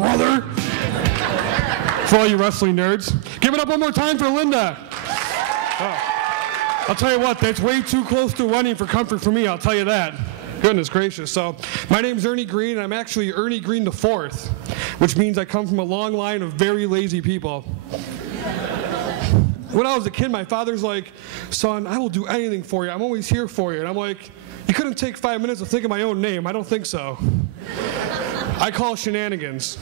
brother. For all you wrestling nerds. Give it up one more time for Linda. Oh. I'll tell you what, that's way too close to running for comfort for me, I'll tell you that. Goodness gracious. So, my name's Ernie Green, and I'm actually Ernie Green the Fourth, which means I come from a long line of very lazy people. When I was a kid, my father's like, son, I will do anything for you. I'm always here for you. And I'm like, you couldn't take 5 minutes to think of my own name. I don't think so. I call shenanigans.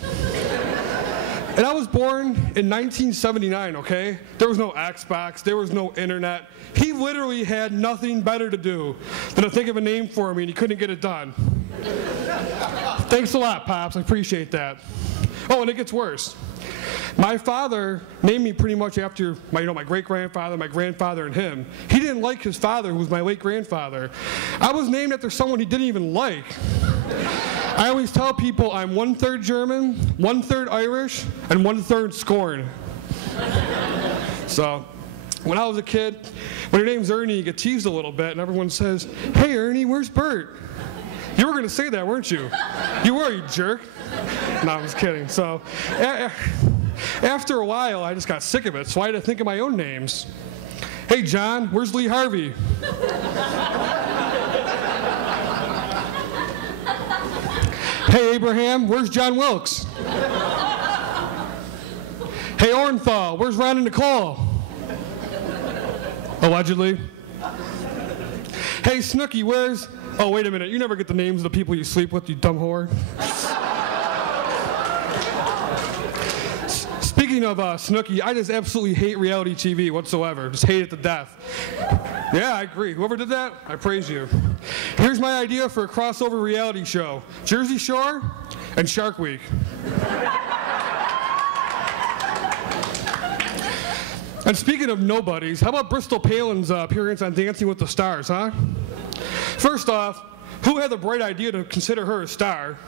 And I was born in 1979, okay? There was no Xbox, there was no internet. He literally had nothing better to do than to think of a name for me, and he couldn't get it done. Thanks a lot, Pops, I appreciate that. Oh, and it gets worse. My father named me pretty much after my great-grandfather, my grandfather, and him. He didn't like his father, who was my late grandfather. I was named after someone he didn't even like. I always tell people I'm 1/3 German, 1/3 Irish, and 1/3 scorn. So, when I was a kid, when your name's Ernie, you get teased a little bit, and everyone says, hey Ernie, where's Bert? You were going to say that, weren't you? You were, you jerk. No, I was kidding. So, after a while, I just got sick of it, so I had to think of my own names. Hey John, where's Lee Harvey? Hey Abraham, where's John Wilkes? Hey Orenthal, where's Ron and Nicole? Allegedly. Hey Snooky, where's... Oh, wait a minute, you never get the names of the people you sleep with, you dumb whore. Speaking of Snooki, I just absolutely hate reality TV whatsoever. Just hate it to death. Yeah, I agree. Whoever did that, I praise you. Here's my idea for a crossover reality show. Jersey Shore and Shark Week. And speaking of nobodies, how about Bristol Palin's appearance on Dancing with the Stars, huh? First off, who had the bright idea to consider her a star?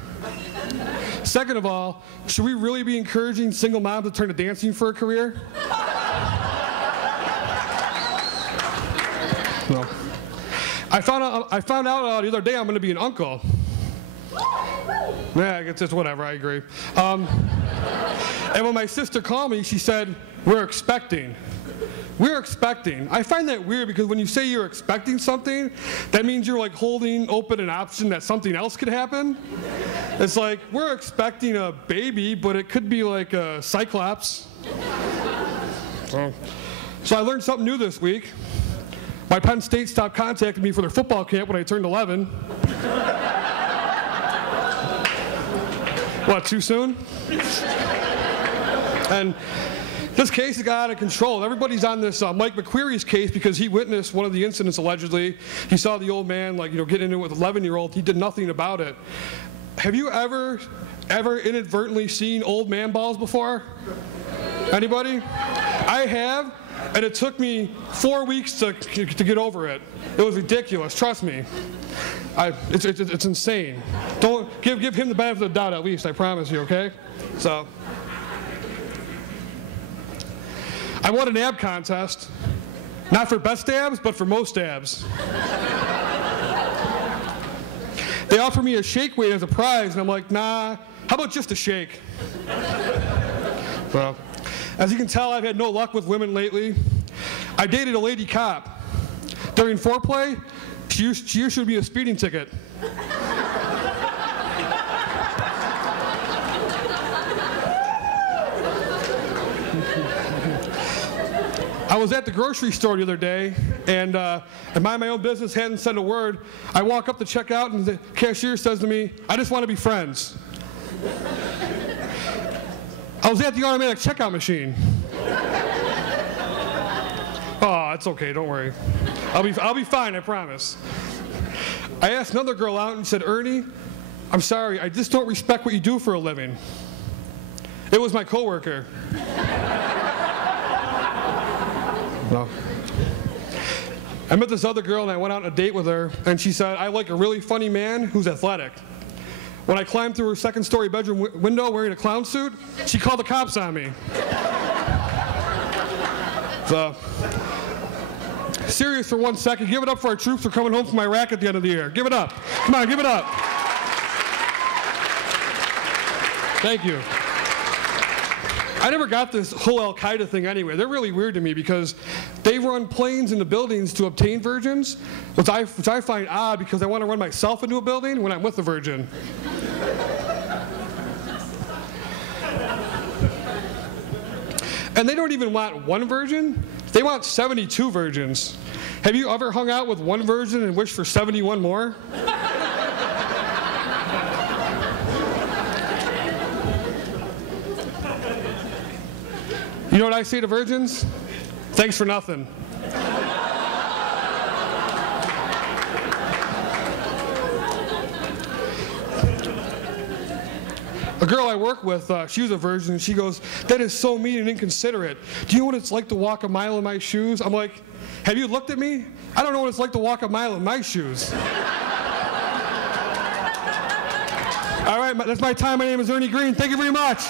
Second of all, should we really be encouraging single moms to turn to dancing for a career? No. I found out the other day I'm going to be an uncle. Yeah, it's just whatever, I agree. And when my sister called me, she said, we're expecting. We're expecting. I find that weird because when you say you're expecting something, that means you're like holding open an option that something else could happen. It's like, we're expecting a baby, but it could be like a cyclops. So I learned something new this week. My Penn State stopped contacting me for their football camp when I turned 11. What, too soon? And this case has got out of control. Everybody's on this Mike McQuarrie's case because he witnessed one of the incidents allegedly. He saw the old man get into it with an 11-year-old. He did nothing about it. Have you ever inadvertently seen old man balls before? Anybody? I have, and it took me 4 weeks to get over it. It was ridiculous, trust me. It's insane. Don't give him the benefit of the doubt at least, I promise you, okay? So. I won an ab contest, not for best abs, but for most abs. They offered me a shake weight as a prize, and I'm like, nah, how about just a shake? Well, as you can tell, I've had no luck with women lately. I dated a lady cop. During foreplay, she issued me a speeding ticket. I was at the grocery store the other day, and I mind my own business, hadn't said a word. I walk up to check out, and the cashier says to me, I just want to be friends. I was at the automatic checkout machine. Oh, it's okay, don't worry. I'll be fine, I promise. I asked another girl out and said, Ernie, I'm sorry, I just don't respect what you do for a living. It was my coworker. No. I met this other girl and I went out on a date with her, and she said, I like a really funny man who's athletic. When I climbed through her second-story bedroom window wearing a clown suit, she called the cops on me. So, serious for 1 second, give it up for our troops who are coming home from Iraq at the end of the year. Give it up. Come on, give it up. Thank you. I never got this whole Al-Qaeda thing anyway. They're really weird to me because they run planes into buildings to obtain virgins, which I find odd because I want to run myself into a building when I'm with a virgin. And they don't even want one virgin. They want 72 virgins. Have you ever hung out with one virgin and wished for 71 more? You know what I say to virgins? Thanks for nothing. A girl I work with, she was a virgin, and she goes, "That is so mean and inconsiderate. Do you know what it's like to walk a mile in my shoes?" I'm like, have you looked at me? I don't know what it's like to walk a mile in my shoes. All right, that's my time. My name is Ernie Green. Thank you very much.